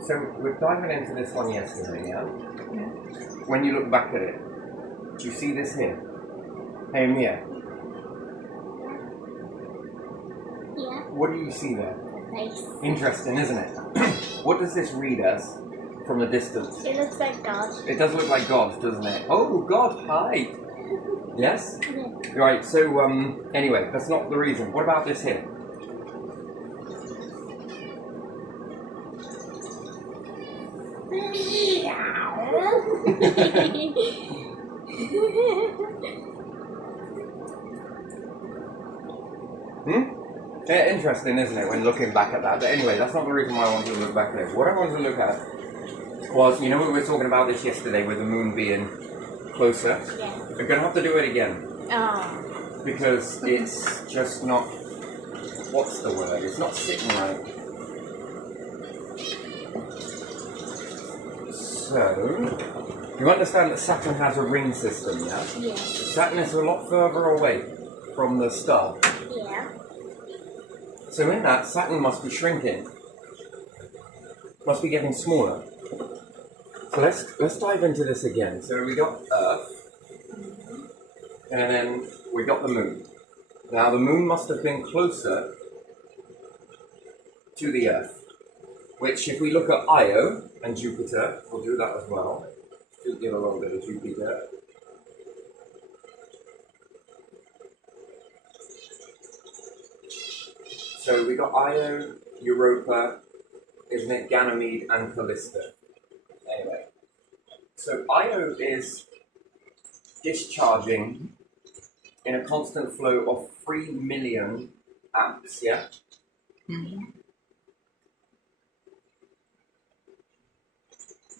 So we're diving into this one yesterday, yeah? When you look back at it, do you see this here? Hey, Mia. Yeah. What do you see there? The face. Interesting, isn't it? What does this read as from the distance? It looks like God. It does look like God, doesn't it? Oh, God, hi! Yes? Yeah. Right, so, anyway, that's not the reason. What about this here? Yeah, interesting, isn't it, when looking back at that? But anyway, that's not the reason why I wanted to look back at it. What I wanted to look at was, you know, we were talking about this yesterday with the moon being closer. Yeah. We're going to have to do it again. Oh. Because it's just not, what's the word? It's not sitting right. So, you understand that Saturn has a ring system, yeah? Yeah. Saturn is a lot further away from the star. Yeah. So in that, Saturn must be shrinking. Must be getting smaller. So let's dive into this again. So we got Earth, and then we got the moon. Now the moon must have been closer to the Earth, which if we look at Io and Jupiter, we'll do that as well. We'll give a little bit of Jupiter. So we got Io, Europa, isn't it, Ganymede and Callisto. Anyway, so Io is discharging in a constant flow of 3 million amps, yeah? Mm-hmm.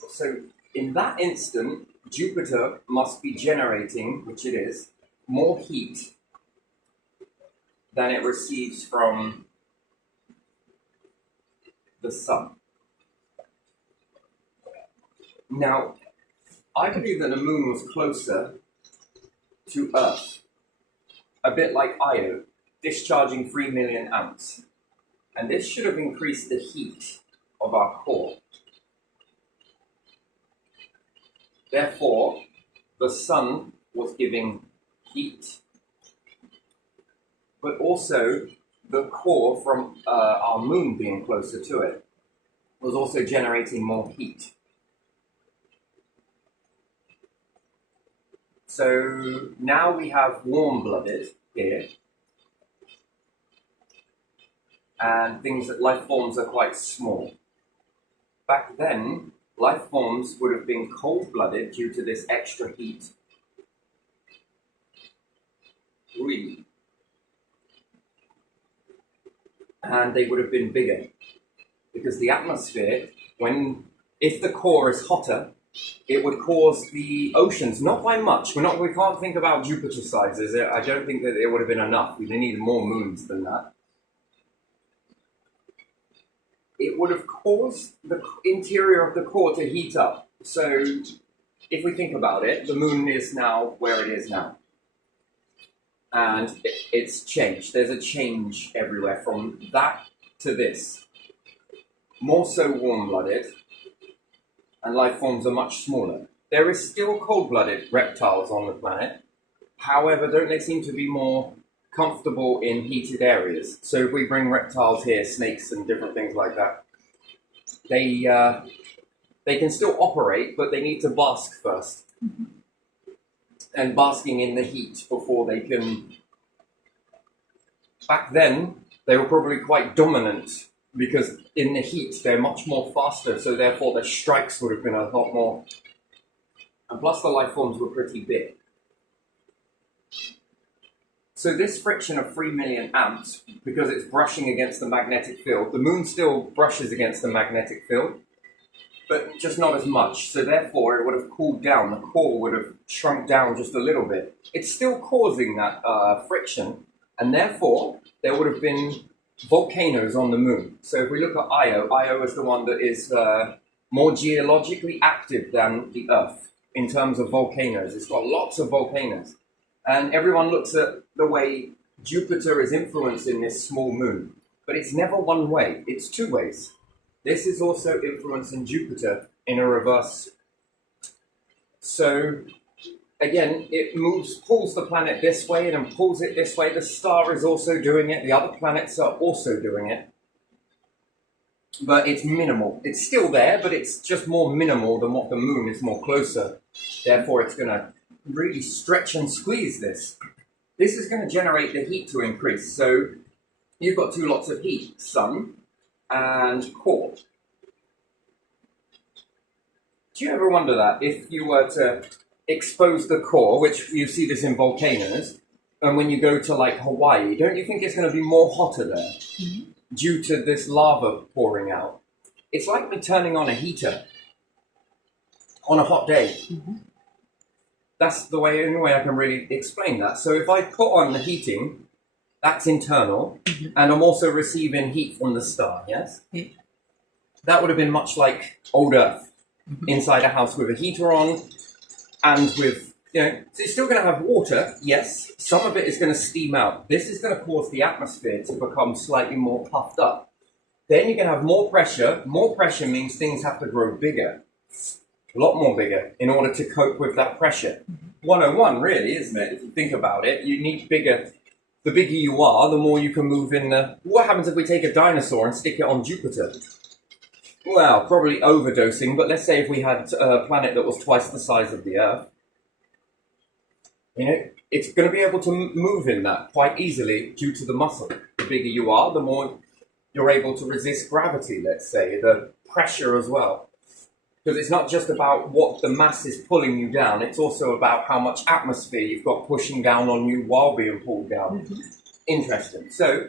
So in that instant, Jupiter must be generating, which it is, more heat than it receives from the sun. Now, I believe that the moon was closer to Earth, a bit like Io, discharging 3 million amps. And this should have increased the heat of our core. Therefore, the sun was giving heat, but also the core from our moon being closer to it was also generating more heat. So now we have warm-blooded here, and life forms are quite small. Back then, life forms would have been cold-blooded due to this extra heat. Really. And they would have been bigger, because the atmosphere, if the core is hotter, it would cause the oceans, not by much. We can't think about Jupiter sizes. I don't think that it would have been enough. We need more moons than that. It would have caused the interior of the core to heat up. So, if we think about it, the moon is now where it is now. And it's changed. There's a change everywhere from that to this. More so warm-blooded, and life forms are much smaller. There is still cold-blooded reptiles on the planet. However, don't they seem to be more comfortable in heated areas? So if we bring reptiles here, snakes and different things like that, they can still operate, but they need to bask first. Mm-hmm. And basking in the heat before they can... Back then, they were probably quite dominant, because in the heat, they're much more faster, so therefore their strikes would have been a lot more. And plus the life forms were pretty big. So this friction of 3 million amps, because it's brushing against the magnetic field, the moon still brushes against the magnetic field, but just not as much. So therefore it would have cooled down, the core would have shrunk down just a little bit. It's still causing that friction, and therefore there would have been volcanoes on the moon. So if we look at Io is the one that is more geologically active than the Earth in terms of volcanoes. It's got lots of volcanoes. And everyone looks at the way Jupiter is influencing this small moon. But it's never one way, it's two ways. This is also influencing Jupiter in a reverse. So again, it pulls the planet this way and then pulls it this way. The star is also doing it. The other planets are also doing it. But it's minimal. It's still there, but it's just more minimal than what the moon is more closer. Therefore, it's going to really stretch and squeeze this. This is going to generate the heat to increase. So you've got two lots of heat, sun and core. Do you ever wonder that if you were to expose the core, which you see this in volcanoes, and when you go to like Hawaii, don't you think it's going to be more hotter there due to this lava pouring out? It's like me turning on a heater on a hot day. That's the only way I can really explain that. So if I put on the heating, that's internal, and I'm also receiving heat from the star, yes? That would have been much like old Earth, inside a house with a heater on, and with, so you're still going to have water, yes. Some of it is going to steam out. This is going to cause the atmosphere to become slightly more puffed up. Then you're going to have more pressure. More pressure means things have to grow bigger. A lot more bigger in order to cope with that pressure. 101 really, isn't it? If you think about it, you need bigger. The bigger you are, the more you can move in the... What happens if we take a dinosaur and stick it on Jupiter? Well, probably overdosing, but let's say if we had a planet that was twice the size of the Earth, it's going to be able to move in that quite easily due to the muscle. The bigger you are, the more you're able to resist gravity, let's say, the pressure as well. Because it's not just about what the mass is pulling you down, it's also about how much atmosphere you've got pushing down on you while being pulled down. Interesting. So,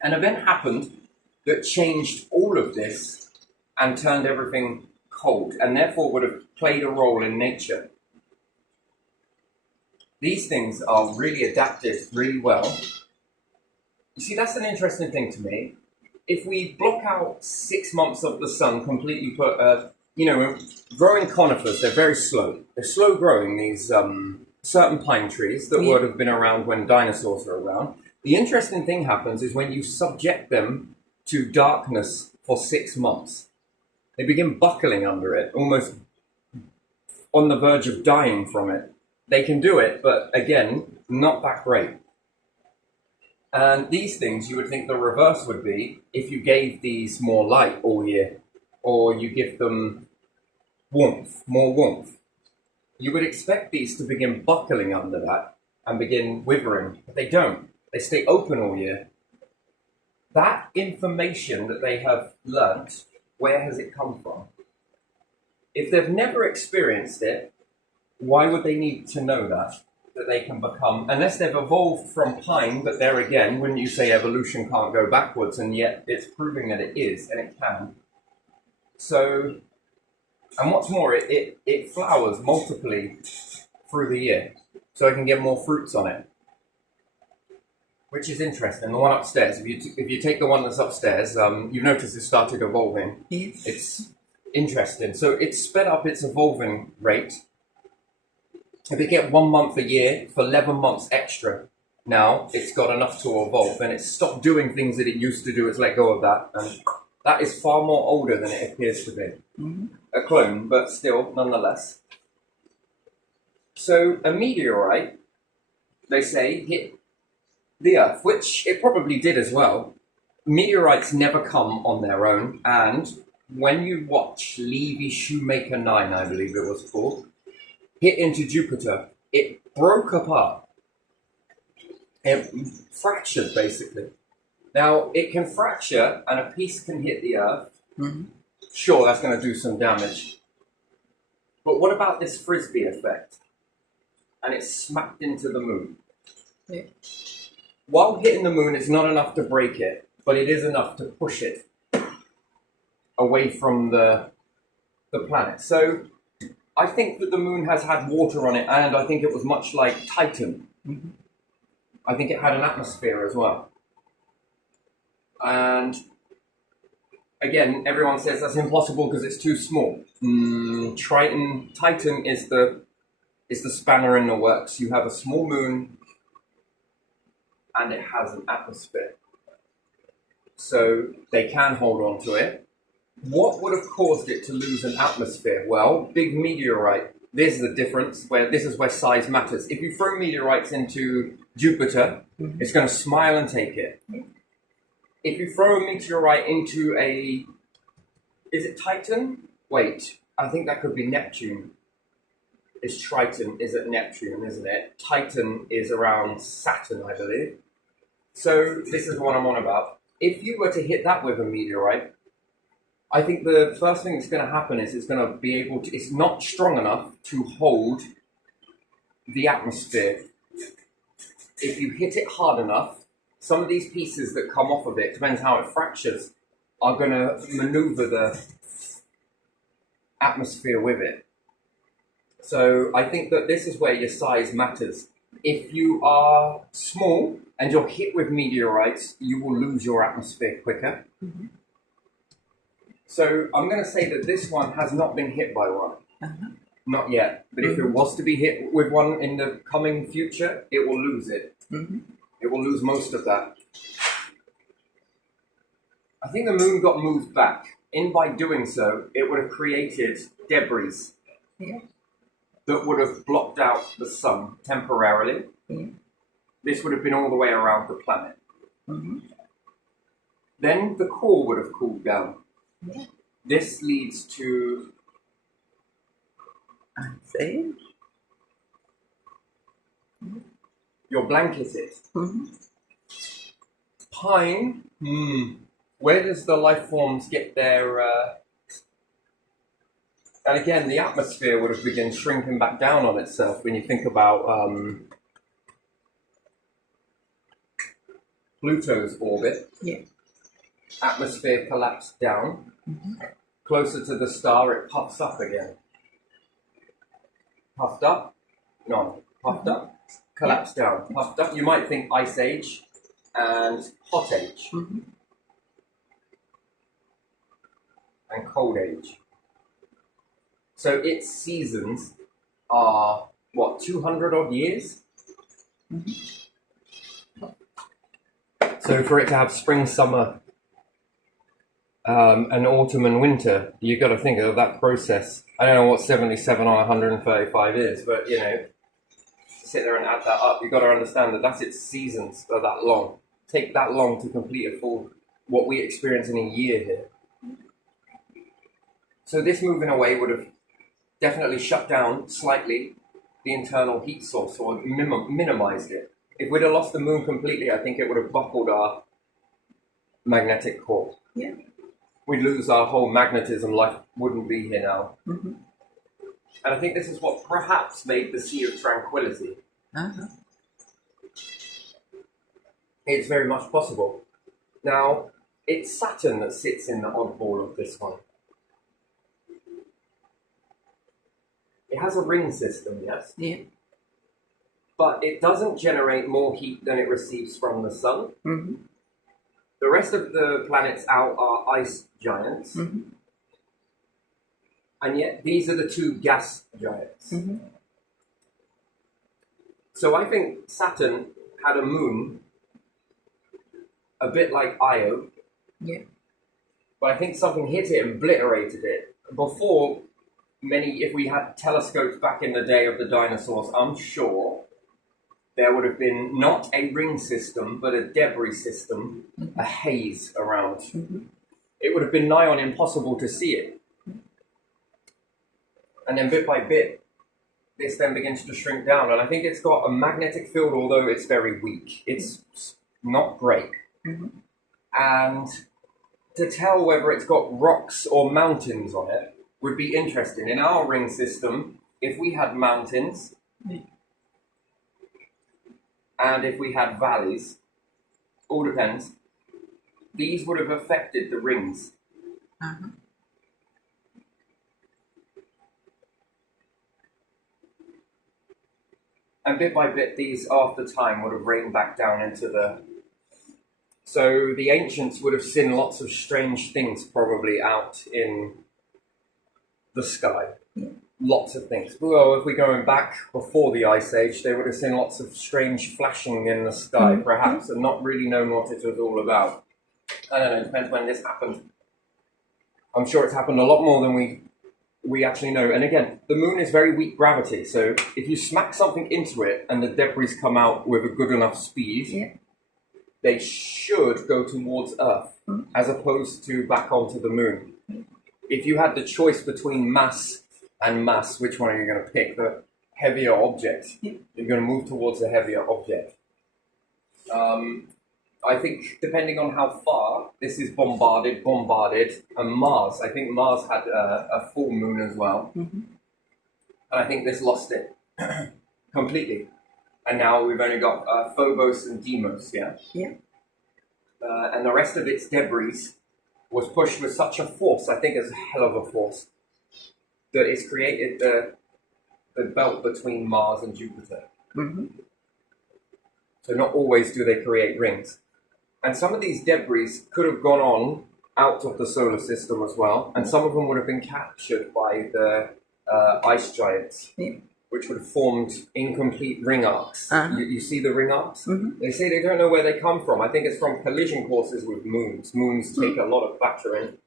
an event happened that changed all of this and turned everything cold, and therefore would have played a role in nature. These things are really adapted really well. You see, that's an interesting thing to me. If we block out 6 months of the sun, completely put growing conifers, they're very slow. They're slow growing, these certain pine trees that would have been around when dinosaurs were around. The interesting thing happens is when you subject them to darkness for 6 months, they begin buckling under it, almost on the verge of dying from it. They can do it, but again, not that great. And these things, you would think the reverse would be if you gave these more light all year, or you give them warmth, more warmth. You would expect these to begin buckling under that and begin withering, but they don't. They stay open all year. That information that they have learnt, where has it come from? If they've never experienced it, why would they need to know that they can become, unless they've evolved from pine, but there again, wouldn't you say evolution can't go backwards, and yet it's proving that it is, and it can. So, and what's more, it flowers multiply through the year, so it can get more fruits on it, which is interesting. The one upstairs, if you take the one that's upstairs, you've noticed it started evolving. Yes. It's interesting. So it's sped up its evolving rate. If it get 1 month a year for 11 months extra, now it's got enough to evolve, and it's stopped doing things that it used to do. It's let go of that, and that is far more older than it appears to be. A clone, but still, nonetheless. So a meteorite, they say, hit the Earth, which it probably did as well. Meteorites never come on their own, and when you watch Levy Shoemaker 9, I believe it was called, hit into Jupiter, it broke apart. It fractured, basically. Now, it can fracture, and a piece can hit the Earth. Sure, that's going to do some damage. But what about this Frisbee effect? And it's smacked into the moon. Yeah. While hitting the moon, it's not enough to break it, but it is enough to push it away from the planet. So I think that the moon has had water on it, and I think it was much like Titan. I think it had an atmosphere as well. And again, everyone says that's impossible because it's too small. Titan is the spanner in the works. You have a small moon, and it has an atmosphere. So they can hold on to it. What would have caused it to lose an atmosphere? Well, big meteorite. This is the difference. This is where size matters. If you throw meteorites into Jupiter, it's going to smile and take it. If you throw a meteorite into is it Titan? Wait, I think that could be Neptune. It's Triton is at Neptune, isn't it? Titan is around Saturn, I believe. So this is what I'm on about. If you were to hit that with a meteorite, I think the first thing that's going to happen is it's going to be able to, it's not strong enough to hold the atmosphere. If you hit it hard enough, some of these pieces that come off of it, depends how it fractures, are going to maneuver the atmosphere with it. So I think that this is where your size matters. If you are small and you're hit with meteorites, you will lose your atmosphere quicker. So I'm going to say that this one has not been hit by one. Not yet. But if it was to be hit with one in the coming future, it will lose it. It will lose most of that. I think the moon got moved back. By doing so, it would have created debris that would have blocked out the sun temporarily. This would have been all the way around the planet. Then the core would have cooled down. This leads to you're blanketed. Pine. Where does the life forms get their? And again, the atmosphere would have begun shrinking back down on itself when you think about Pluto's orbit. Atmosphere collapsed down. Closer to the star, it puffs up again. Puffed up? No. Puffed up? Collapsed down. Puffed up. You might think Ice Age and Hot Age. And Cold Age. So its seasons are, what, 200 odd years? So for it to have spring, summer, and autumn and winter, you've got to think of that process. I don't know what 77 or 135 is, but, you know, sit there and add that up. You've got to understand that that's its seasons are that long. Take that long to complete a full, what we experience in a year here. So this moving away would have definitely shut down slightly the internal heat source or minimized it. If we'd have lost the moon completely, I think it would have buckled our magnetic core. We'd lose our whole magnetism, life wouldn't be here now. And I think this is what perhaps made the Sea of Tranquility. It's very much possible. Now, it's Saturn that sits in the oddball of this one. It has a ring system, yes? But it doesn't generate more heat than it receives from the sun. The rest of the planets out are ice giants. And yet these are the two gas giants. So I think Saturn had a moon a bit like Io. But I think something hit it and obliterated it. Before, if we had telescopes back in the day of the dinosaurs, I'm sure there would have been not a ring system, but a debris system, a haze around. It would have been nigh on impossible to see it. And then bit by bit, this then begins to shrink down. And I think it's got a magnetic field, although it's very weak. It's not great. And to tell whether it's got rocks or mountains on it would be interesting. In our ring system, if we had mountains, and if we had valleys, all depends, these would have affected the rings. And bit by bit, these, after time, would have rained back down into the... So the ancients would have seen lots of strange things probably out in the sky. Lots of things. Well, if we're going back before the Ice Age, they would have seen lots of strange flashing in the sky, perhaps, and not really known what it was all about. I don't know, it depends when this happened. I'm sure it's happened a lot more than we actually know. And again, the moon is very weak gravity, so if you smack something into it and the debris come out with a good enough speed, they should go towards Earth as opposed to back onto the moon. If you had the choice between mass and mass, which one are you going to pick? The heavier object. You're going to move towards the heavier object. I think depending on how far this is bombarded, and Mars. I think Mars had a full moon as well, and I think this lost it completely. And now we've only got Phobos and Deimos, and the rest of its debris was pushed with such a force. I think it's a hell of a force that it's created the belt between Mars and Jupiter. So not always do they create rings. And some of these debris could have gone on out of the solar system as well, and some of them would have been captured by the ice giants, which would have formed incomplete ring arcs. You see the ring arcs? They say they don't know where they come from. I think it's from collision courses with moons. Moons take a lot of battering.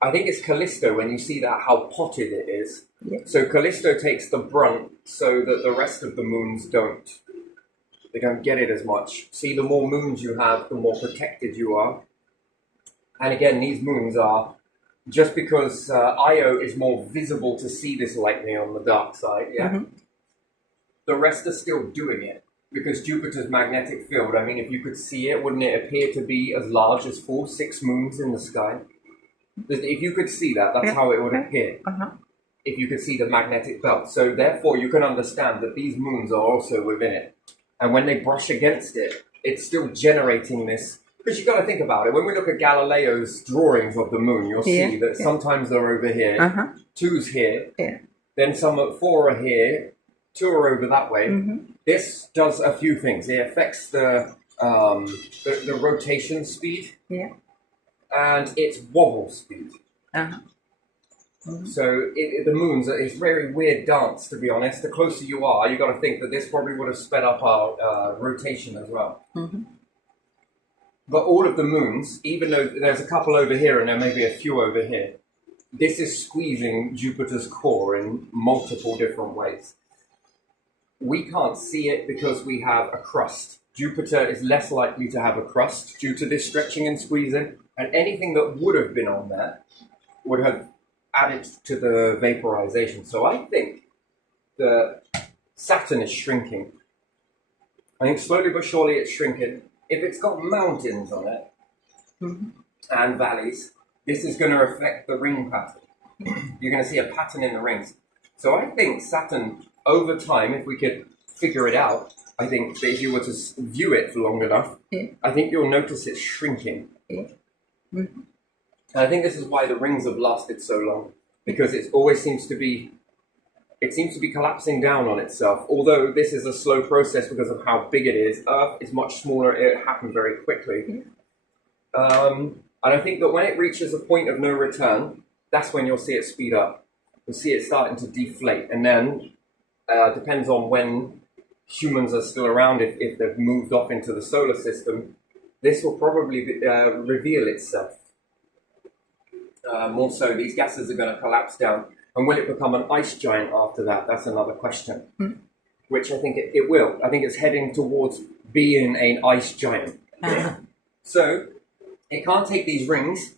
I think it's Callisto, when you see that, how potted it is. So Callisto takes the brunt so that the rest of the moons don't. They don't get it as much. See, the more moons you have, the more protected you are. And again, these moons are, just because Io is more visible to see this lightning on the dark side, the rest are still doing it. Because Jupiter's magnetic field, I mean, if you could see it, wouldn't it appear to be as large as 6 moons in the sky? If you could see that, that's how it would appear. If you could see the magnetic belt. So therefore, you can understand that these moons are also within it. And when they brush against it, it's still generating this. Because you've got to think about it. When we look at Galileo's drawings of the moon, you'll see that sometimes they're over here, 2's here, then 4 are here, 2 are over that way. This does a few things. It affects the rotation speed and its wobble speed. So the moon's it's a very weird dance, to be honest. The closer you are, you got to think that this probably would have sped up our rotation as well. But all of the moons, even though there's a couple over here and there may be a few over here, this is squeezing Jupiter's core in multiple different ways. We can't see it because we have a crust. Jupiter is less likely to have a crust due to this stretching and squeezing, and anything that would have been on there would have added to the vaporization. So I think that Saturn is shrinking. I think slowly but surely it's shrinking. If it's got mountains on it and valleys, this is going to affect the ring pattern. You're going to see a pattern in the rings. So I think Saturn, over time, if we could figure it out, I think that if you were to view it for long enough, I think you'll notice it's shrinking. And I think this is why the rings have lasted so long, because it always seems to be collapsing down on itself. Although this is a slow process because of how big it is, Earth is much smaller, it happened very quickly. And I think that when it reaches a point of no return, that's when you'll see it speed up. You'll see it starting to deflate, and then, depends on when humans are still around, if they've moved off into the solar system, this will probably reveal itself. More so, these gases are going to collapse down. And will it become an ice giant after that? That's another question. Which I think it will. I think it's heading towards being an ice giant. So, it can't take these rings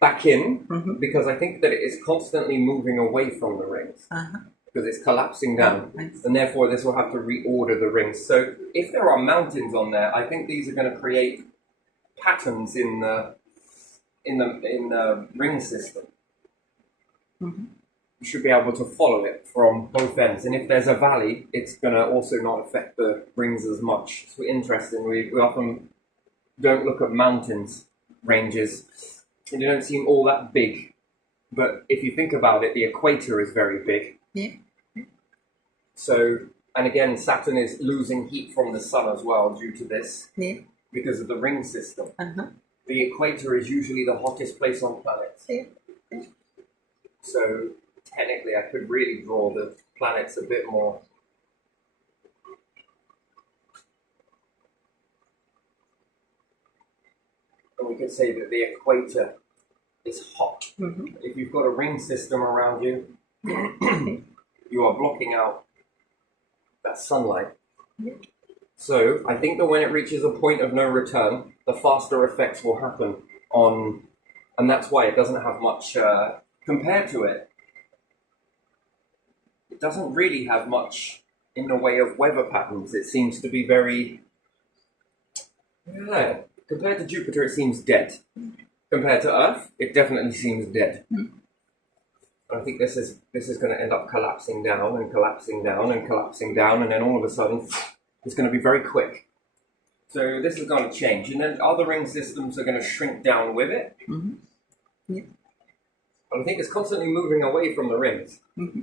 back in, because I think that it is constantly moving away from the rings. Because it's collapsing down. And therefore, this will have to reorder the rings. So, if there are mountains on there, I think these are going to create patterns in the ring system. You should be able to follow it from both ends. And if there's a valley, it's going to also not affect the rings as much. It's interesting. We often don't look at mountains ranges. And they don't seem all that big. But if you think about it, the equator is very big. So, and again, Saturn is losing heat from the sun as well due to this. Because of the ring system. The equator is usually the hottest place on planets. So, technically, I could really draw the planets a bit more. And we could say that the equator is hot. Mm-hmm. If you've got a ring system around you, you are blocking out that sunlight. Yeah. So I think that when it reaches a point of no return, the faster effects will happen on, and that's why it doesn't have much, compared to it, it doesn't really have much in the way of weather patterns. It seems to be very, yeah, compared to Jupiter, it seems dead. Compared to Earth, it definitely seems dead. I think this is going to end up collapsing down and collapsing down and collapsing down, and then all of a sudden, it's going to be very quick. So this is going to change, and then other ring systems are going to shrink down with it. Mm-hmm. Yeah. But I think it's constantly moving away from the rings. Mm-hmm.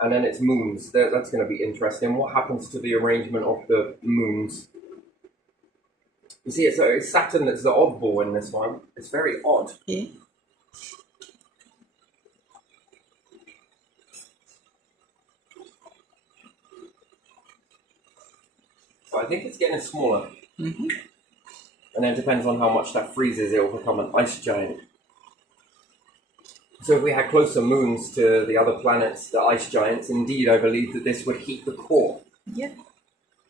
And then it's moons. That's going to be interesting. What happens to the arrangement of the moons? You see, it's Saturn that's the oddball in this one. It's very odd. Yeah. So I think it's getting smaller. Mm-hmm. And then it depends on how much that freezes, it will become an ice giant. So if we had closer moons to the other planets, the ice giants, indeed I believe that this would heat the core. Yeah.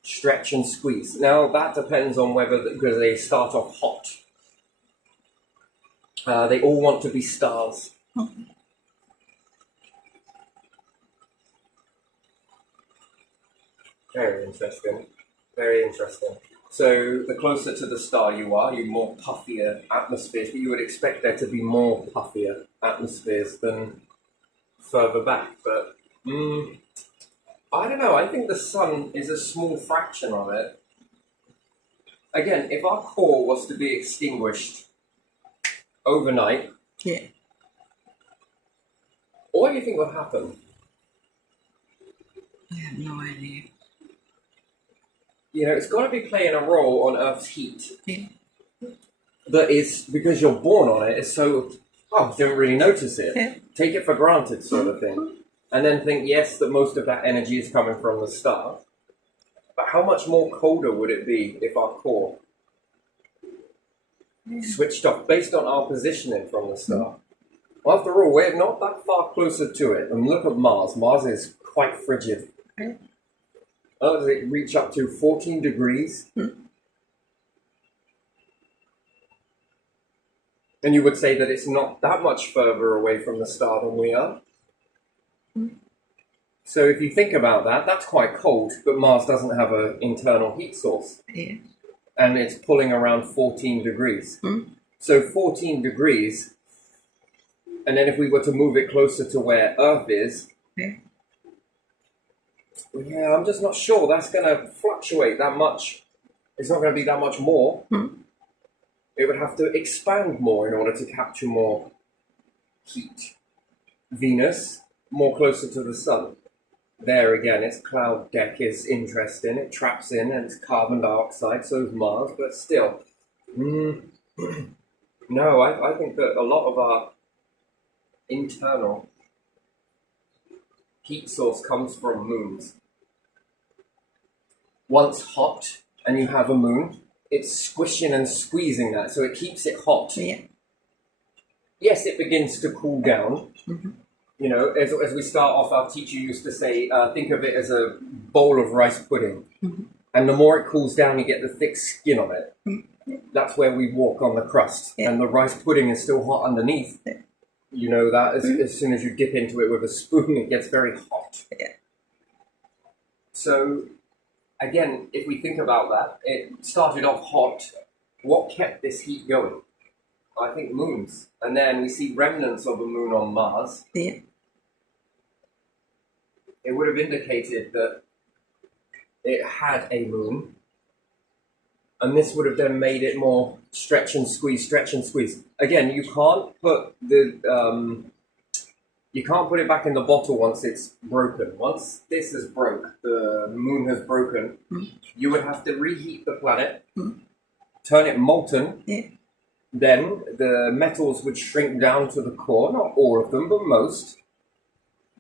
Stretch and squeeze. Now that depends on whether, because they start off hot. They all want to be stars. Mm-hmm. Very interesting. Very interesting. So the closer to the star you are, you more puffier atmospheres, but you would expect there to be more puffier atmospheres than further back. But I don't know. I think the sun is a small fraction of it. Again, if our core was to be extinguished overnight, Yeah. what do you think would happen? I have no idea. You know, it's got to be playing a role on Earth's heat. Yeah. That is, because you're born on it, it's so, didn't really notice it. Yeah. Take it for granted sort of thing. And then think, yes, that most of that energy is coming from the star. But how much more colder would it be if our core switched off based on our positioning from the star? Well, after all, we're not that far closer to it. And look at Mars. Mars is quite frigid. Yeah. Oh, does it reach up to 14 degrees? And you would say that it's not that much further away from the star than we are. So if you think about that, that's quite cold, but Mars doesn't have an internal heat source. Yeah. And it's pulling around 14 degrees. So 14 degrees, and then if we were to move it closer to where Earth is, yeah, I'm just not sure that's going to fluctuate that much. It's not going to be that much more. It would have to expand more in order to capture more heat. Venus, more closer to the sun. There again, its cloud deck is interesting. It traps in and it's carbon dioxide, so is Mars, but still. No, I think that a lot of our internal heat source comes from moons. Once hot and you have a moon, it's squishing and squeezing that, so it keeps it hot. Yeah. Yes, it begins to cool down. You know, as we start off, our teacher used to say, think of it as a bowl of rice pudding. And the more it cools down, you get the thick skin on it. That's where we walk on the crust. Yeah. And the rice pudding is still hot underneath. You know that as soon as you dip into it with a spoon, it gets very hot. Yeah. So, again, if we think about that, it started off hot. What kept this heat going? I think moons. And then we see remnants of a moon on Mars. Yeah. It would have indicated that it had a moon. And this would have then made it more stretch and squeeze, stretch and squeeze. Again, you can't put it back in the bottle once it's broken. Once this is broke, the moon has broken, you would have to reheat the planet, turn it molten. Yeah. Then the metals would shrink down to the core, not all of them, but most,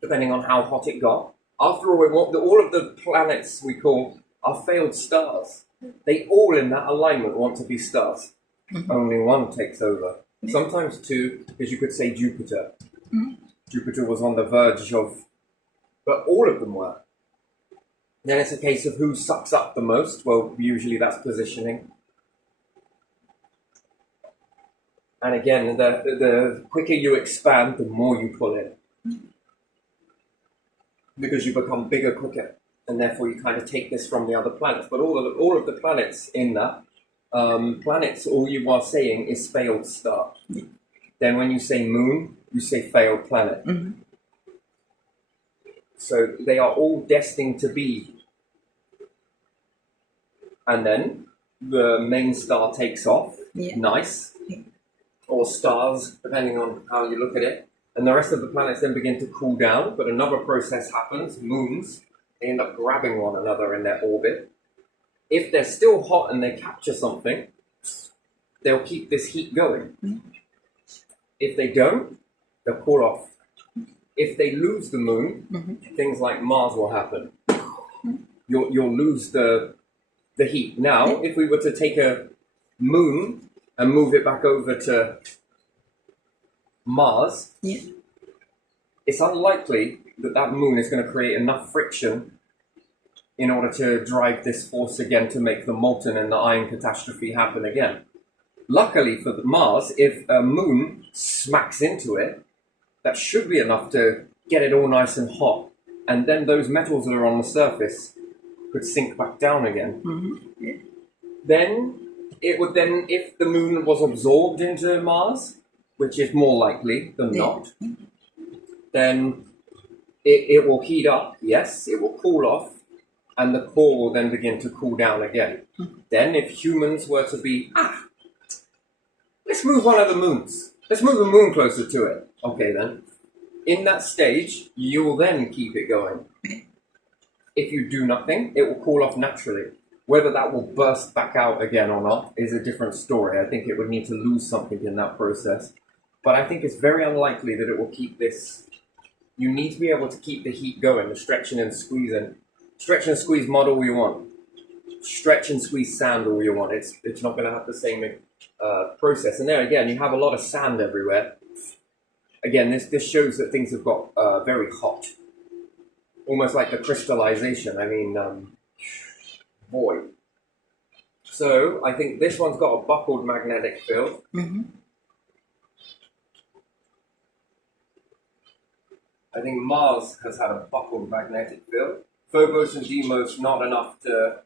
depending on how hot it got. After all, all of the planets we call are failed stars. They all in that alignment want to be stars. only one takes over. Sometimes two, because you could say Jupiter. Jupiter was on the verge of, but all of them were. Then it's a case of who sucks up the most. Well, usually that's positioning. And again, the quicker you expand, the more you pull in. Because you become bigger quicker. And therefore you kind of take this from the other planets. But all of the planets in that, planets, all you are saying is failed star. Then when you say moon, you say failed planet. So they are all destined to be. And then the main star takes off. Nice. Or stars, depending on how you look at it. And the rest of the planets then begin to cool down, but another process happens, moons, they end up grabbing one another in their orbit. If they're still hot and they capture something, they'll keep this heat going. If they don't, they'll cool off. If they lose the moon, things like Mars will happen. You'll lose the heat. Now, if we were to take a moon and move it back over to Mars, it's unlikely that moon is going to create enough friction in order to drive this force again to make the molten and the iron catastrophe happen again. Luckily for Mars, if a moon smacks into it, that should be enough to get it all nice and hot. And then those metals that are on the surface could sink back down again. Then, if the moon was absorbed into Mars, which is more likely than not, then it will heat up, yes, it will cool off, and the core will then begin to cool down again. Then if humans were to be, let's move one of the moons. Let's move a moon closer to it. Okay then. In that stage, you will then keep it going. If you do nothing, it will cool off naturally. Whether that will burst back out again or not is a different story. I think it would need to lose something in that process. But I think it's very unlikely that it will keep this. You need to be able to keep the heat going, the stretching and squeezing. Stretch and squeeze mod all you want. Stretch and squeeze sand all you want. It's not going to have the same process. And there again, you have a lot of sand everywhere. Again, this shows that things have got very hot. Almost like the crystallization. I mean, boy. So, I think this one's got a buckled magnetic field. I think Mars has had a buckled magnetic field. Phobos and Deimos not enough to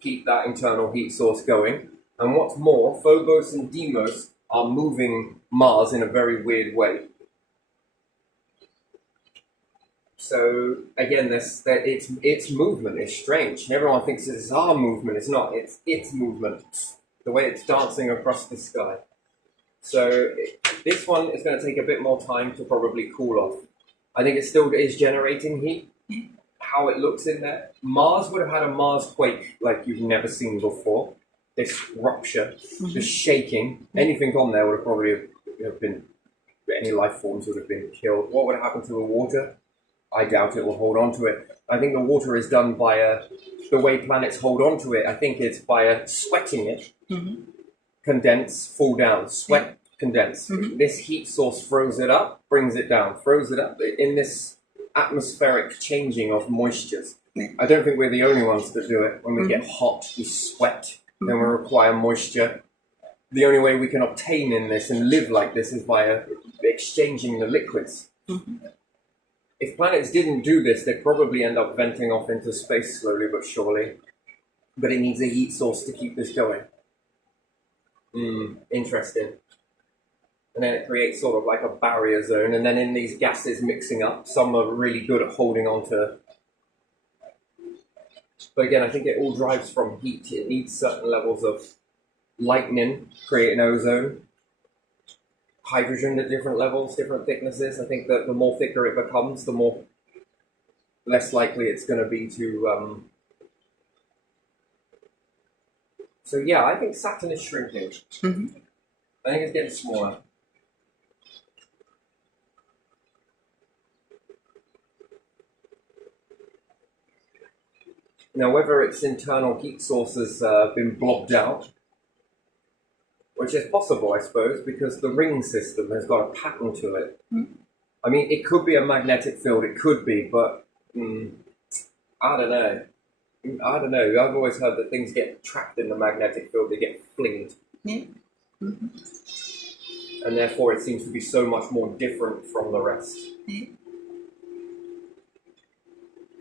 keep that internal heat source going. And what's more, Phobos and Deimos are moving Mars in a very weird way. So again, its movement is strange. Everyone thinks it's our movement. It's not. It's its movement. The way it's dancing across the sky. So this one is going to take a bit more time to probably cool off. I think it still is generating heat. How it looks in there. Mars would have had a Mars quake like you've never seen before. This rupture, this shaking. Anything on there would have probably been, any life forms would have been killed. What would have happened to the water? I doubt it will hold on to it. I think the water is done by the way planets hold on to it. I think it's by sweating it, condense, fall down, sweat, condense. This heat source throws it up, brings it down, throws it up in this atmospheric changing of moistures. I don't think we're the only ones that do it. When we get hot, we sweat, then we require moisture. The only way we can obtain in this and live like this is by exchanging the liquids. If planets didn't do this, they'd probably end up venting off into space slowly but surely. But it needs a heat source to keep this going. Interesting. And then it creates sort of like a barrier zone. And then in these gases mixing up, some are really good at holding on to. But again, I think it all drives from heat. It needs certain levels of lightning, creating ozone. Hydrogen at different levels, different thicknesses. I think that the more thicker it becomes, the more less likely it's going to be to. So yeah, I think Saturn is shrinking. I think it's getting smaller. Now, whether its internal heat source has been blocked out, which is possible, I suppose, because the ring system has got a pattern to it. Mm. I mean, it could be a magnetic field, it could be, but I don't know. I don't know. I've always heard that things get trapped in the magnetic field, they get flinged. Yeah. Mm-hmm. And therefore it seems to be so much more different from the rest. Yeah.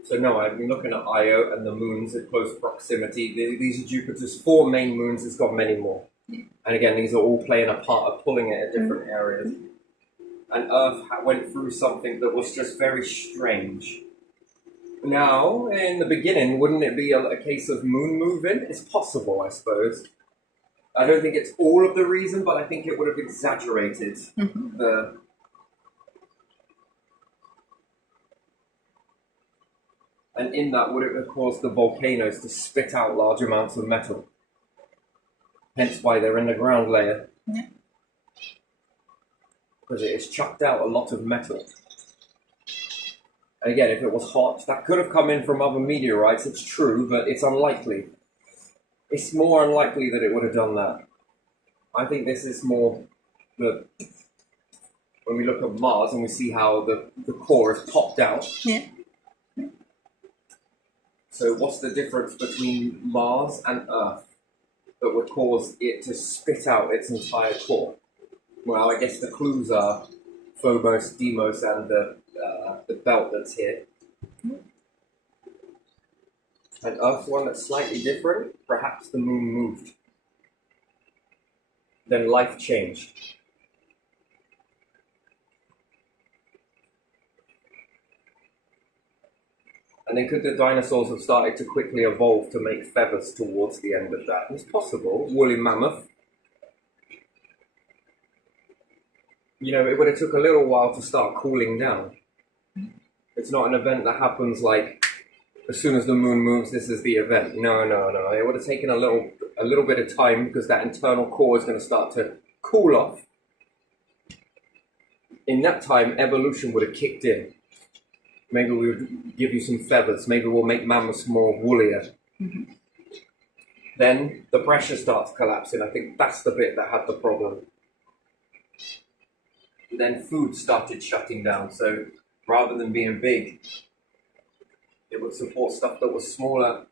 So no, I've been looking at Io and the moons at close proximity. These are Jupiter's 4 main moons, it's got many more. Yeah. And again, these are all playing a part of pulling it at different areas. And Earth went through something that was just very strange. Now, in the beginning, wouldn't it be a case of moon moving? It's possible, I suppose. I don't think it's all of the reason, but I think it would have exaggerated Mm-hmm. the... And in that, would it have caused the volcanoes to spit out large amounts of metal? Hence why they're in the ground layer. Yeah. Because it has chucked out a lot of metal. And again, if it was hot, that could have come in from other meteorites, it's true, but it's unlikely. It's more unlikely that it would have done that. I think this is more the... When we look at Mars and we see how the core is popped out. Yeah. So what's the difference between Mars and Earth that would cause it to spit out its entire core? Well, I guess the clues are Phobos, Deimos, and the belt that's here. And Earth's one that's slightly different. Perhaps the moon moved. Then life changed. And then could the dinosaurs have started to quickly evolve to make feathers towards the end of that? It's possible. Woolly mammoth. You know, it would have took a little while to start cooling down. It's not an event that happens like, as soon as the moon moves, this is the event. No. It would have taken a little bit of time because that internal core is going to start to cool off. In that time, evolution would have kicked in. Maybe we would give you some feathers. Maybe we'll make mammoths more woollier. Mm-hmm. Then the pressure starts collapsing. I think that's the bit that had the problem. Then food started shutting down. So rather than being big, it would support stuff that was smaller.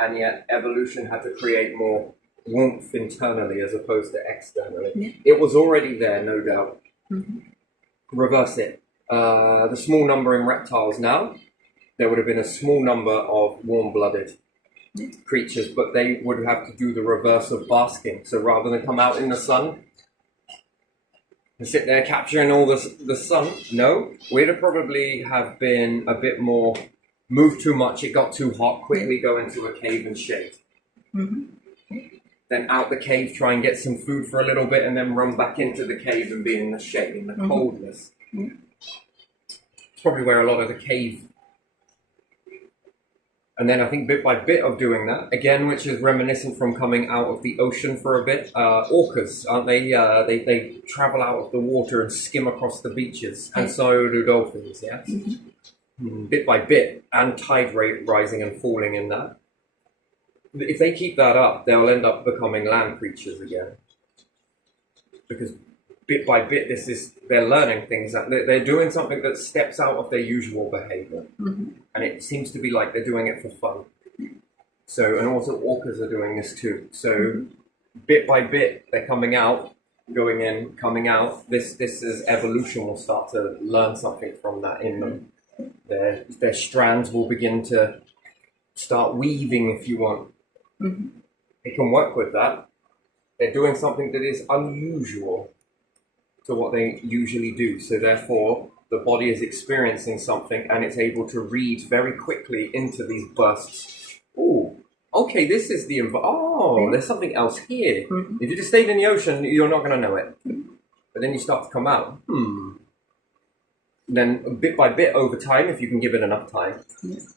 And yet evolution had to create more warmth internally as opposed to externally. Yeah. It was already there, no doubt. Mm-hmm. Reverse it. The small number in reptiles now, there would have been a small number of warm-blooded creatures, but they would have to do the reverse of basking. So rather than come out in the sun and sit there capturing all the sun, no, we'd have probably have been a bit more, moved too much, it got too hot, quickly go into a cave and shade. Mm-hmm. Then out the cave, try and get some food for a little bit, and then run back into the cave and be in the shade, in the coldness. Mm-hmm. Probably where a lot of the cave, and then I think bit by bit of doing that again, which is reminiscent from coming out of the ocean for a bit. Orcas, aren't they? They travel out of the water and skim across the beaches, and so do dolphins. Yes, bit by bit, and tide rate rising and falling in that. If they keep that up, they'll end up becoming land creatures again, because bit by bit, they're learning things. That they're doing something that steps out of their usual behavior. Mm-hmm. And it seems to be like they're doing it for fun. So, and also orcas are doing this too. So, bit by bit, they're coming out, going in, coming out. This is evolution will start to learn something from that in them. Their strands will begin to start weaving, if you want. Mm-hmm. It can work with that. They're doing something that is unusual to what they usually do. So therefore, the body is experiencing something and it's able to read very quickly into these bursts. Oh, okay, this is the... there's something else here. Mm-hmm. If you just stayed in the ocean, you're not going to know it. But then you start to come out. Then bit by bit over time, if you can give it enough time,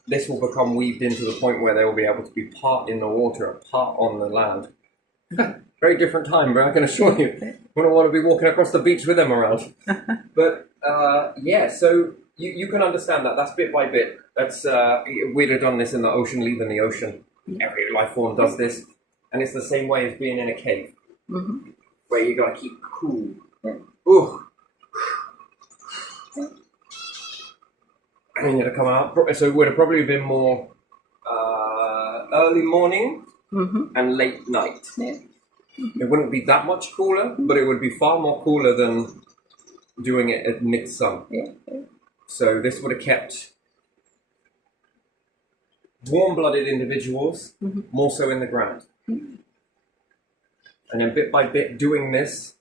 this will become weaved into the point where they will be able to be part in the water, part on the land. Very different time, but I can assure you, wouldn't want to be walking across the beach with them around. But yeah, so you can understand that. That's bit by bit. That's we'd have done this in the ocean, leaving the ocean. Every life form does this, and it's the same way as being in a cave. Mm-hmm. where you gotta keep cool. Yeah. Ooh. And it'll come out. So it would have probably been more early morning and late night. Yeah. It wouldn't be that much cooler, but it would be far more cooler than doing it at mid-sun. Yeah. So this would have kept warm-blooded individuals more so in the ground. And then bit by bit doing this,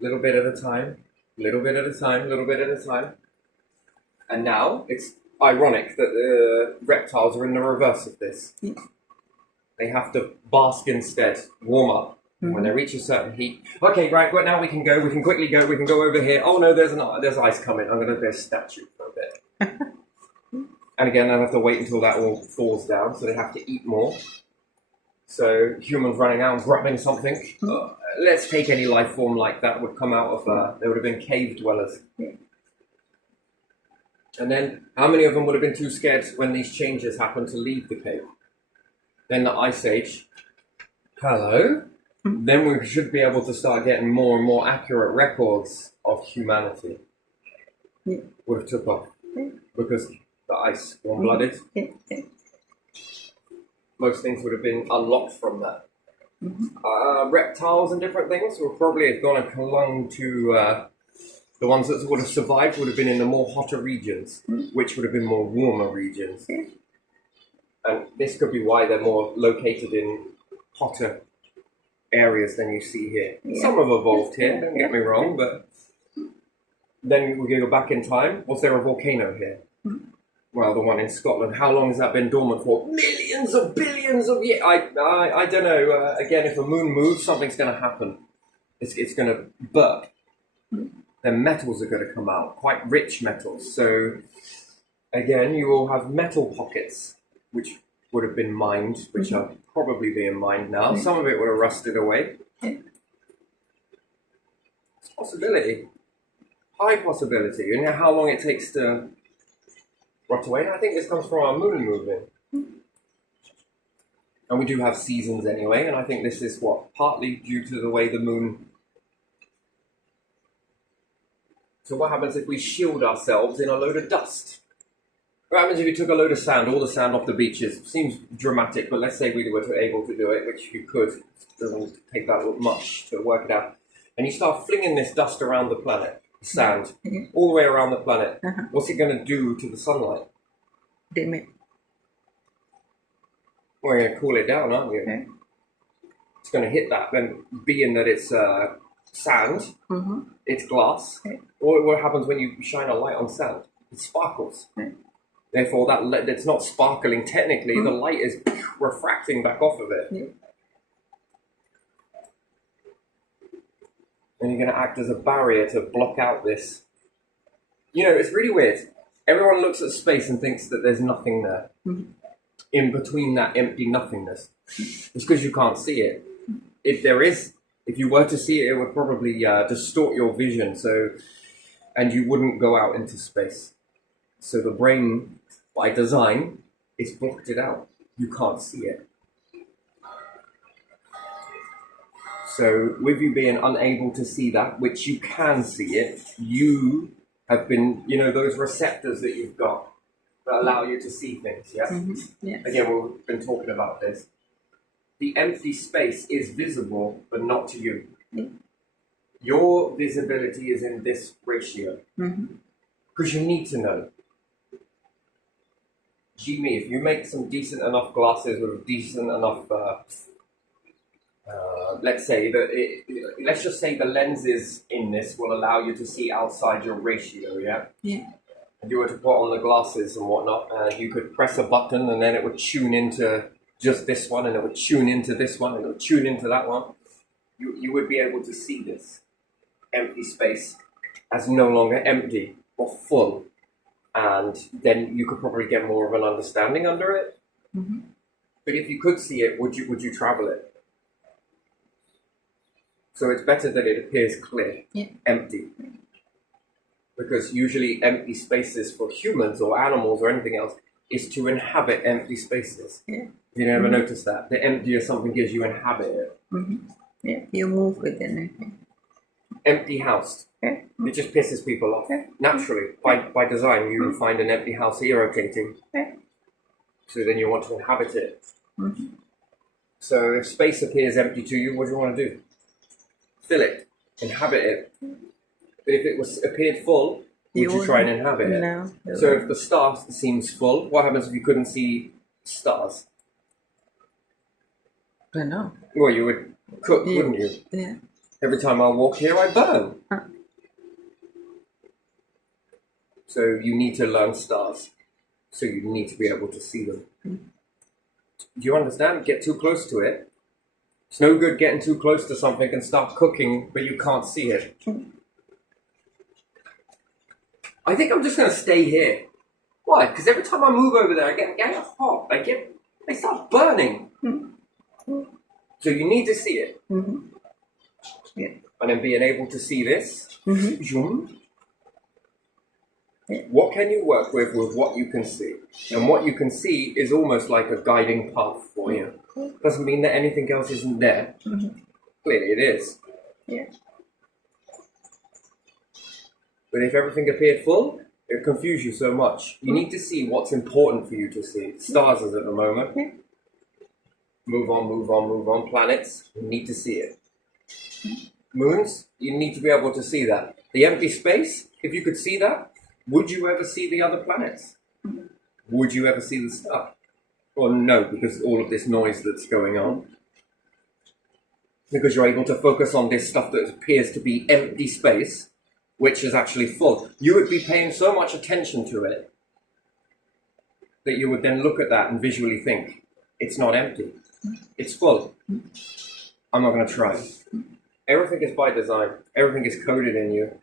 little bit at a time, little bit at a time, little bit at a time. And now it's ironic that the reptiles are in the reverse of this. Yeah. They have to bask instead, warm up. When they reach a certain heat. Okay, right, now we can go, we can quickly go, we can go over here. Oh no, there's ice coming. I'm going to do a statue for a bit. And again, I have to wait until that all falls down, so they have to eat more. So humans running out and grabbing something. Let's take any life form like that would come out of, they would have been cave dwellers. Yeah. And then, how many of them would have been too scared when these changes happened to leave the cave? Then the Ice Age. Hello? Then we should be able to start getting more and more accurate records of humanity. Yeah. Would have took off. Yeah. Because the ice, warm-blooded, Yeah. Yeah. most things would have been unlocked from that. Reptiles and different things would probably have gone and clung to the ones that would have survived would have been in the more hotter regions, which would have been more warmer regions. Yeah. And this could be why they're more located in hotter areas than you see here. Yeah. Some have evolved here, don't get me wrong, but then we go back in time. Was there a volcano here? Well, the one in Scotland. How long has that been dormant for? Millions of billions of years. I don't know. Again, if the moon moves, something's going to happen. It's going to burp. Then metals are going to come out, quite rich metals. So again, you will have metal pockets, which would have been mined, which are probably being mined now. Some of it would have rusted away. It's a possibility. High possibility. You know how long it takes to rot away? I think this comes from our moon moving. And we do have seasons anyway, and I think this is partly due to the way the moon... So what happens if we shield ourselves in a load of dust? What happens if you took a load of sand, all the sand off the beaches? Seems dramatic, but let's say we were able to do it, which you could. It doesn't take that much to work it out. And you start flinging this dust around the planet, sand, all the way around the planet. What's it going to do to the sunlight? Dim it. Well, you're going to cool it down, aren't you? Yeah. It's going to hit that, then being that it's sand, it's glass. What happens when you shine a light on sand? It sparkles. Therefore, that's not sparkling technically. The light is refracting back off of it. And you're going to act as a barrier to block out this. You know, it's really weird. Everyone looks at space and thinks that there's nothing there. In between that empty nothingness. It's because you can't see it. If there is, if you were to see it, it would probably distort your vision. And you wouldn't go out into space. So the brain, by design, is blocked it out. You can't see it. So with you being unable to see that, which you can see it, you have been, those receptors that you've got that allow you to see things, yeah? Yes. Again, we've been talking about this. The empty space is visible, but not to you. Your visibility is in this ratio. Because you need to know. Gee me, if you make some decent enough glasses with decent enough, let's just say the lenses in this will allow you to see outside your ratio, yeah? Yeah. If you were to put on the glasses and whatnot, you could press a button and then it would tune into just this one, and it would tune into this one, and it would tune into that one. You would be able to see this empty space as no longer empty or full. And then you could probably get more of an understanding under it. But if you could see it, would you travel it? So it's better that it appears clear, empty. Because usually empty spaces for humans or animals or anything else is to inhabit empty spaces. You never notice that. The emptier something is, you inhabit it. Yeah, you move with energy. Empty house. Yeah. It just pisses people off. Yeah. Naturally, by design, you find an empty house irritating. Yeah. So then you want to inhabit it. Mm-hmm. So if space appears empty to you, what do you want to do? Fill it, inhabit it. But if it appeared full, would you try and inhabit it? No. So if the star seems full, what happens if you couldn't see stars? I don't know. Well, you would cook, Yeah. wouldn't you? Yeah. Every time I walk here, I burn. So you need to learn stars. So you need to be able to see them. Do you understand? Get too close to it. It's no good getting too close to something and start cooking, but you can't see it. I think I'm just going to stay here. Why? Because every time I move over there, I get hot. I start burning. So you need to see it. Mm-hmm. Yeah. And then being able to see this. Mm-hmm. Yeah. What can you work with what you can see? And what you can see is almost like a guiding path for you. Doesn't mean that anything else isn't there. Mm-hmm. Clearly it is. Yeah. But if everything appeared full, it would confuse you so much. You need to see what's important for you to see. Stars is at the moment. Yeah. Move on. Planets, you need to see it. Moons, you need to be able to see that. The empty space, if you could see that, would you ever see the other planets? Would you ever see the star? Well, no, because all of this noise that's going on. Because you're able to focus on this stuff that appears to be empty space, which is actually full. You would be paying so much attention to it that you would then look at that and visually think, it's not empty, it's full. I'm not going to try. Everything is by design. Everything is coded in you.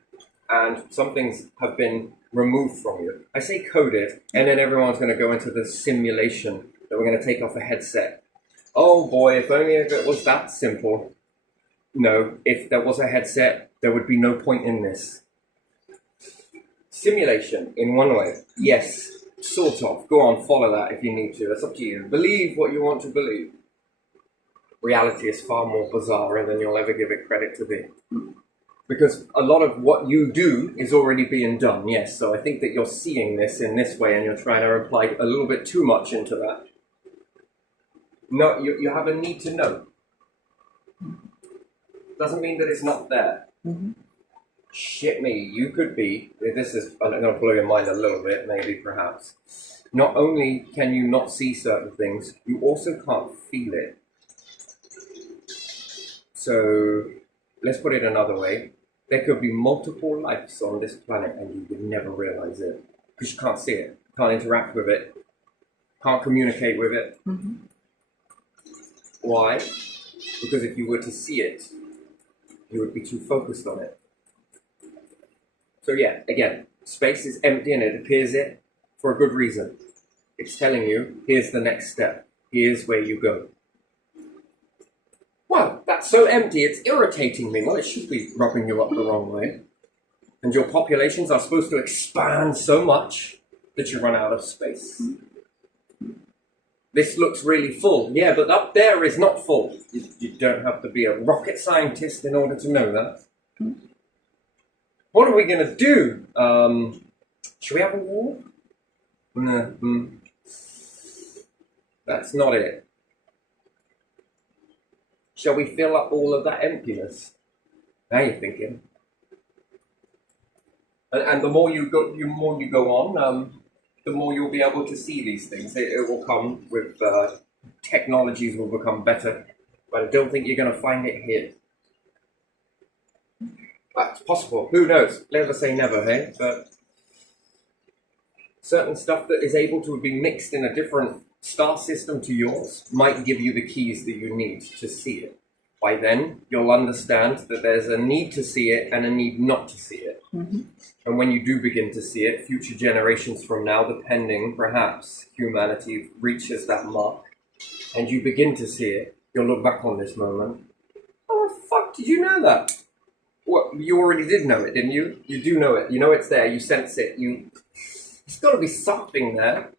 And some things have been removed from you. I say coded, and then everyone's going to go into the simulation that we're going to take off a headset. Oh boy, if only if it was that simple. No, if there was a headset, there would be no point in this. Simulation, in one way, yes, sort of. Go on, follow that if you need to. That's up to you. Believe what you want to believe. Reality is far more bizarre than you'll ever give it credit to be. Because a lot of what you do is already being done, yes. So I think that you're seeing this in this way and you're trying to imply a little bit too much into that. No, you have a need to know. Doesn't mean that it's not there. Mm-hmm. Shit me, you could be, this is, I'm going to blow your mind a little bit, maybe, perhaps. Not only can you not see certain things, you also can't feel it. So, let's put it another way. There could be multiple lives on this planet and you would never realize it. Because you can't see it, can't interact with it, can't communicate with it. Mm-hmm. Why? Because if you were to see it, you would be too focused on it. So yeah, again, space is empty and it appears it for a good reason. It's telling you, here's the next step. Here's where you go. Well, that's so empty, it's irritating me. Well, it should be rubbing you up the wrong way. And your populations are supposed to expand so much that you run out of space. This looks really full. Yeah, but up there is not full. You don't have to be a rocket scientist in order to know that. What are we going to do? Should we have a war? No. That's not it. Shall we fill up all of that emptiness? Now you're thinking. And the more you go on, the more you'll be able to see these things. It will come with technologies will become better, but I don't think you're going to find it here. It's possible. Who knows? Never say never, hey? But certain stuff that is able to be mixed in a different star system to yours might give you the keys that you need to see it. By then, you'll understand that there's a need to see it and a need not to see it. Mm-hmm. And when you do begin to see it, future generations from now, depending, perhaps, humanity reaches that mark, and you begin to see it, you'll look back on this moment. Oh, the fuck, did you know that? What, you already did know it, didn't you? You do know it. You know it's there. You sense it. There's got to be something there.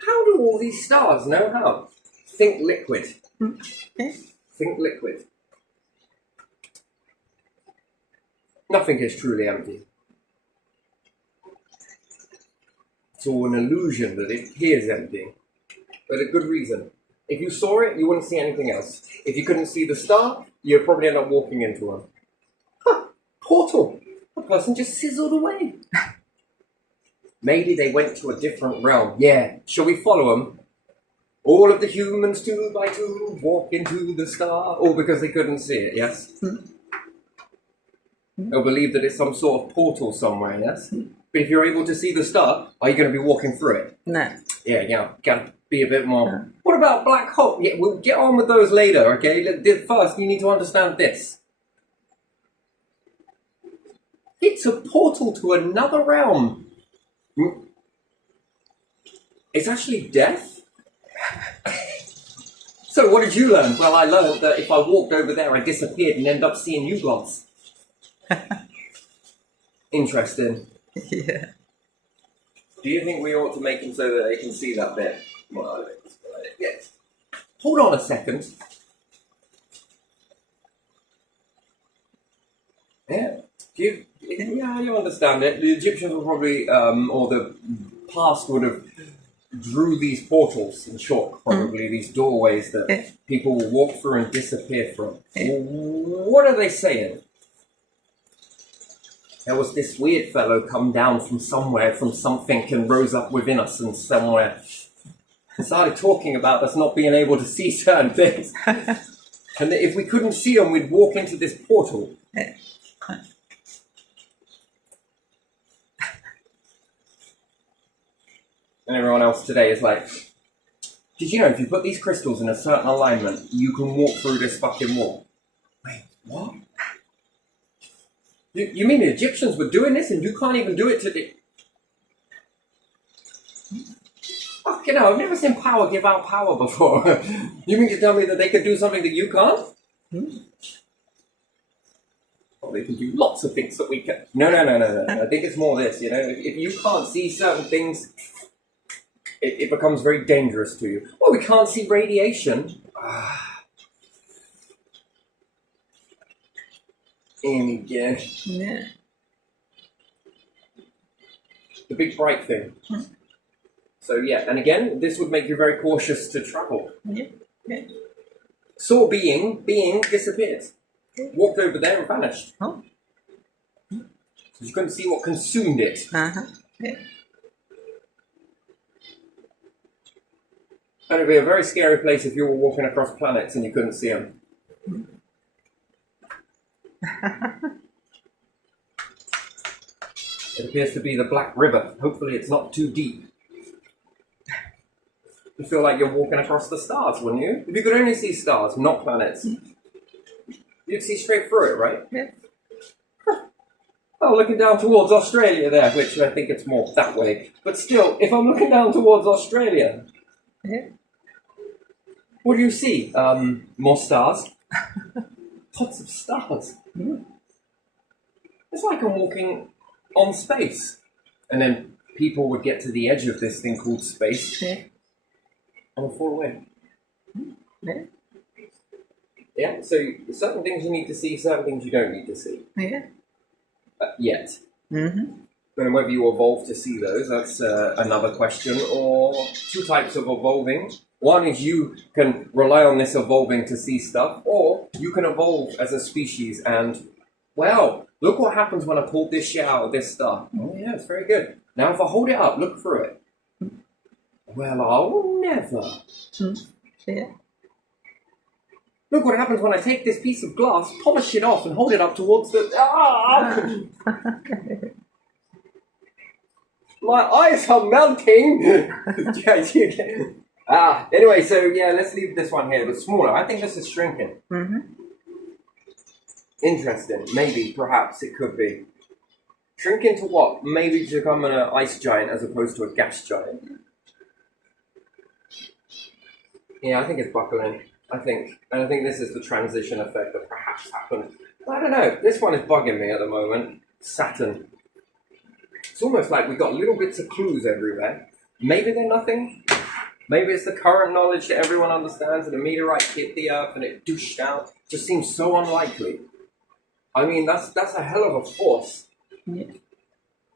How do all these stars know how? Think liquid. Okay. Think liquid. Nothing is truly empty. It's all an illusion that it appears empty, but a good reason. If you saw it, you wouldn't see anything else. If you couldn't see the star, you'd probably end up walking into one. Huh, portal. The person just sizzled away. Maybe they went to a different realm. Yeah, shall we follow them? All of the humans, 2 by 2, walk into the star. All because they couldn't see it, yes? They'll believe that it's some sort of portal somewhere, yes? But if you're able to see the star, are you going to be walking through it? No. Yeah, gotta be a bit more. What about black hole? Yeah, we'll get on with those later, okay? First, you need to understand this. It's a portal to another realm. It's actually death. So what did you learn? Well, I learned that if I walked over there, I disappeared and end up seeing you lots. Interesting. Yeah. Do you think we ought to make them so that they can see that bit? Well, yes. Hold on a second. Yeah. You understand it. The Egyptians were probably, or the past would have drew these portals, in short, probably, these doorways that people will walk through and disappear from. What are they saying? There was this weird fellow come down from somewhere, from something, and rose up within us and somewhere. And started talking about us not being able to see certain things. And that if we couldn't see them, we'd walk into this portal. And everyone else today is like, did you know if you put these crystals in a certain alignment, you can walk through this fucking wall? Wait, what? You mean the Egyptians were doing this and you can't even do it today? Fucking hell, I've never seen power give out power before. You mean to tell me that they could do something that you can't? Well, they can do lots of things that we can. No. I think it's more this, you know. If you can't see certain things, it becomes very dangerous to you. Well, we can't see radiation. And again. Yeah. The big bright thing. So yeah, and again, this would make you very cautious to travel. Yeah. Saw being disappeared. Walked over there and vanished. Oh. You couldn't see what consumed it. Yeah. And it'd be a very scary place if you were walking across planets and you couldn't see them. It appears to be the Black River. Hopefully it's not too deep. You feel like you're walking across the stars, wouldn't you? If you could only see stars, not planets, you'd see straight through it, right? Yeah. Oh, looking down towards Australia there, which I think it's more that way. But still, if I'm looking down towards Australia, what do you see? More stars? Lots of stars. It's like I'm walking on space. And then people would get to the edge of this thing called space and would fall away. Yeah, so certain things you need to see, certain things you don't need to see. Yet. And whether you evolve to see those, that's another question. Or two types of evolving. One is you can rely on this evolving to see stuff, or you can evolve as a species and, well, look what happens when I pull this shit out of this stuff. Oh yeah, it's very good. Now if I hold it up, look through it. Well, I'll never. Look what happens when I take this piece of glass, polish it off, and hold it up towards the... My eyes are melting! Anyway, so yeah, let's leave this one here. It's smaller. I think this is shrinking. Interesting. Maybe, perhaps, it could be. Shrinking to what? Maybe to become an ice giant as opposed to a gas giant. Yeah, I think it's buckling. I think this is the transition effect that perhaps happened. I don't know. This one is bugging me at the moment. Saturn. It's almost like we got little bits of clues everywhere. Maybe they're nothing. Maybe it's the current knowledge that everyone understands and a meteorite hit the Earth and it douched out. Just seems so unlikely. I mean, that's a hell of a force. Yeah.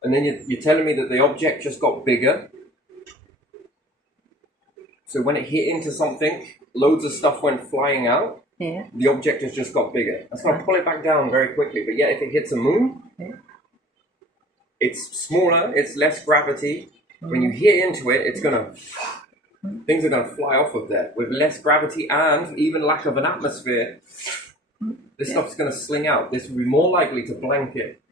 And then you're telling me that the object just got bigger. So when it hit into something, loads of stuff went flying out. Yeah. The object has just got bigger. That's going to pull it back down very quickly. But yet if it hits a moon, it's smaller, it's less gravity. When you hit into it, it's going to... Things are going to fly off of there. With less gravity and even lack of an atmosphere, this stuff's going to sling out. This would be more likely to blanket.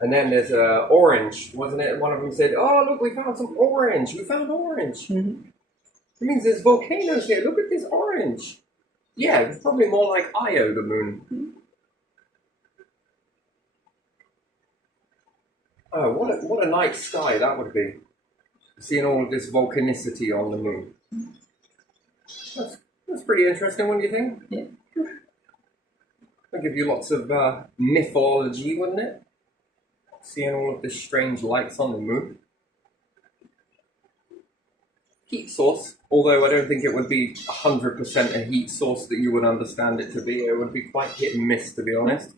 And then there's orange, wasn't it? One of them said, oh, look, we found some orange. We found orange. Mm-hmm. It means there's volcanoes here. Look at this orange. Yeah, it's probably more like Io, the moon. Mm-hmm. Oh, what a night sky that would be. Seeing all of this volcanicity on the moon. That's pretty interesting, wouldn't you think? Yeah. That'd give you lots of mythology, wouldn't it? Seeing all of this strange lights on the moon. Heat source, although I don't think it would be 100% a heat source that you would understand it to be. It would be quite hit and miss, to be honest.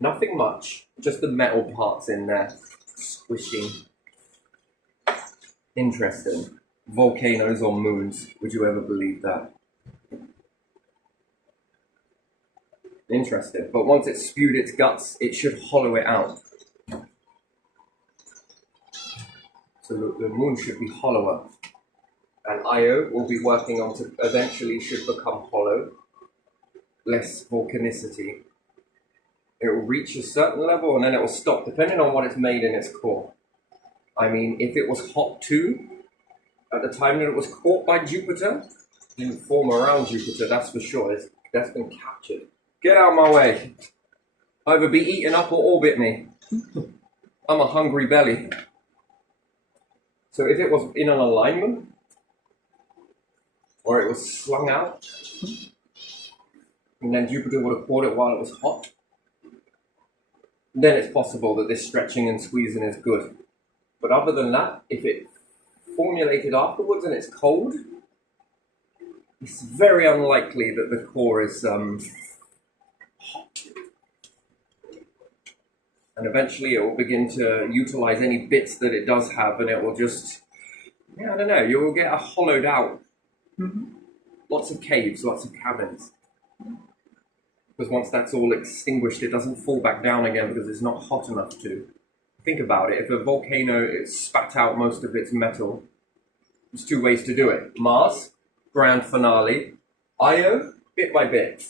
Nothing much, just the metal parts in there, squishing. Interesting. Volcanoes on moons, would you ever believe that? Interesting, but once it's spewed its guts, it should hollow it out. So the moon should be hollower. And Io will be working on to eventually should become hollow, less volcanicity. It will reach a certain level and then it will stop, depending on what it's made in its core. I mean, if it was hot too, at the time that it was caught by Jupiter, it didn't form around Jupiter, that's for sure. That's been captured. Get out of my way. Either be eaten up or orbit me. I'm a hungry belly. So if it was in an alignment, or it was slung out, and then Jupiter would have caught it while it was hot, then it's possible that this stretching and squeezing is good. But other than that, if it formulated afterwards and it's cold, it's very unlikely that the core is hot. And eventually it will begin to utilize any bits that it does have and it will just, I don't know, you will get a hollowed out. Mm-hmm. Lots of caves, lots of cabins. Because once that's all extinguished, it doesn't fall back down again because it's not hot enough to. Think about it. If a volcano spat out most of its metal, there's two ways to do it. Mars, grand finale. Io, bit by bit.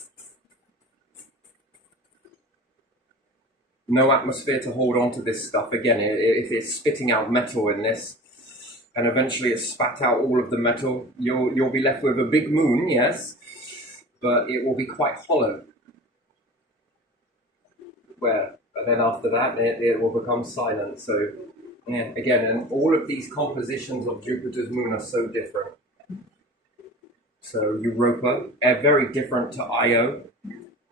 No atmosphere to hold on to this stuff. Again, if it's spitting out metal in this, and eventually it spat out all of the metal, you'll be left with a big moon, yes, but it will be quite hollow. And then after that, it will become silent. So, yeah, again, and all of these compositions of Jupiter's moon are so different. So Europa, very different to Io,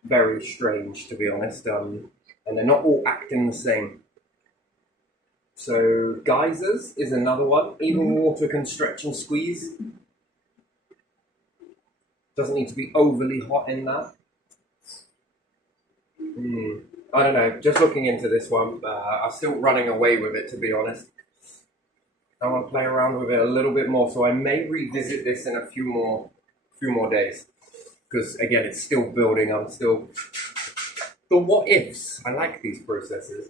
very strange, to be honest, and they're not all acting the same. So geysers is another one. Even water can stretch and squeeze. Doesn't need to be overly hot in that. I don't know, just looking into this one, I'm still running away with it, to be honest. I want to play around with it a little bit more, so I may revisit this in a few more days. Because, again, it's still building, I'm still... The what-ifs, I like these processes.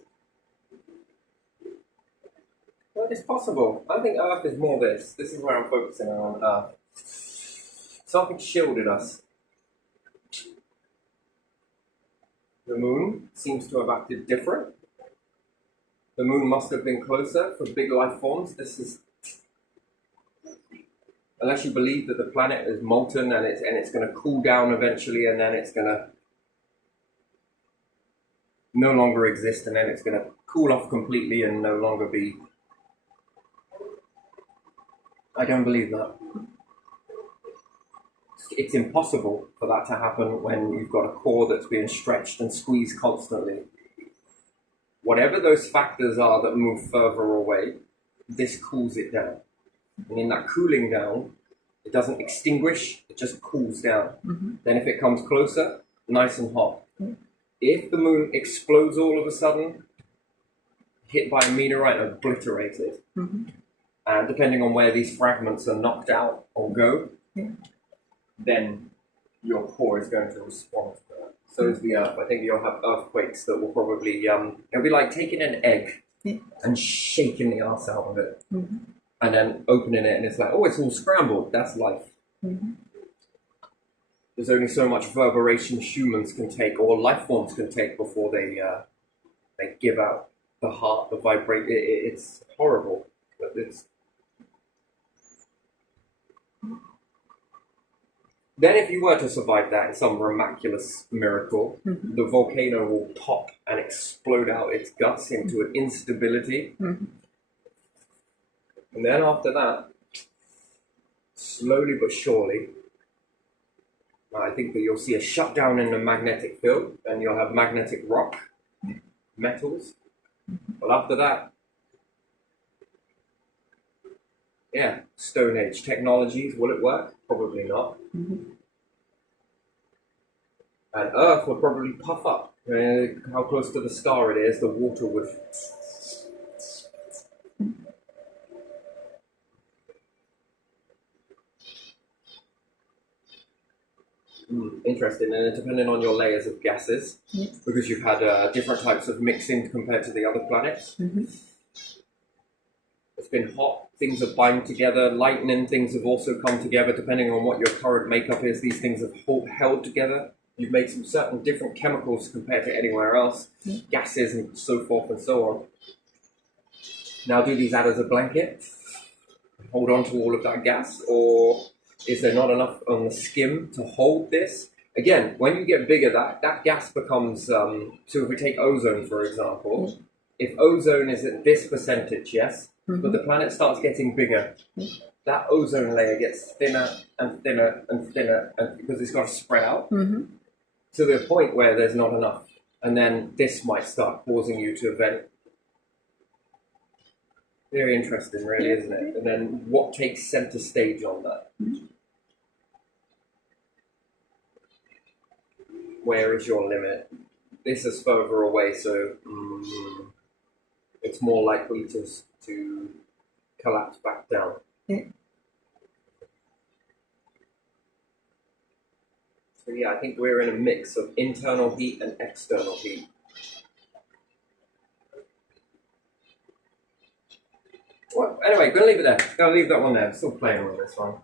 But it's possible. I think Earth is more this. This is where I'm focusing on Earth. Something shielded us. The moon seems to have acted different. The moon must have been closer for big life forms. This is, unless you believe that the planet is molten and it's going to cool down eventually, and then it's going to no longer exist, and then it's going to cool off completely and no longer be. I don't believe that. It's impossible for that to happen when you've got a core that's being stretched and squeezed constantly. whatever those factors are that move further away, this cools it down. And in that cooling down, it doesn't extinguish, it just cools down. Then if it comes closer, nice and hot. If the moon explodes all of a sudden, hit by a meteorite, obliterated. And depending on where these fragments are knocked out or go, then your core is going to respond to that. So is the Earth. I think you'll have earthquakes that will probably, it'll be like taking an egg and shaking the arse out of it. And then opening it and it's like, oh, it's all scrambled. That's life. There's only so much reverberation humans can take or life forms can take before they give out the heart, the vibrate. It's horrible. But it's... Then if you were to survive that in some miraculous miracle, the volcano will pop and explode out its guts into an instability. And then after that, slowly but surely, I think that you'll see a shutdown in the magnetic field and you'll have magnetic rock, metals. But after that, yeah, Stone Age technologies, will it work? Probably not. And Earth would probably puff up. How close to the star it is, the water would... Interesting, and depending on your layers of gases, because you've had different types of mixing compared to the other planets. It's been hot, things have bind together, lightning, things have also come together. Depending on what your current makeup is, these things have held together. You've made some certain different chemicals compared to anywhere else, gases and so forth and so on. Now do these add as a blanket? Hold on to all of that gas, or is there not enough on the skim to hold this? Again, when you get bigger, that gas becomes, so if we take ozone, for example, if ozone is at this percentage, yes, but the planet starts getting bigger, that ozone layer gets thinner and thinner and thinner, and because it's got to spread out to the point where there's not enough. And then this might start causing you to vent. Very interesting, really, isn't it? And then what takes center stage on that? Where is your limit? This is further away, so it's more likely to collapse back down. So yeah, I think we're in a mix of internal heat and external heat. Well, anyway, gonna leave it there. Gonna leave that one there. I'm still playing with this one.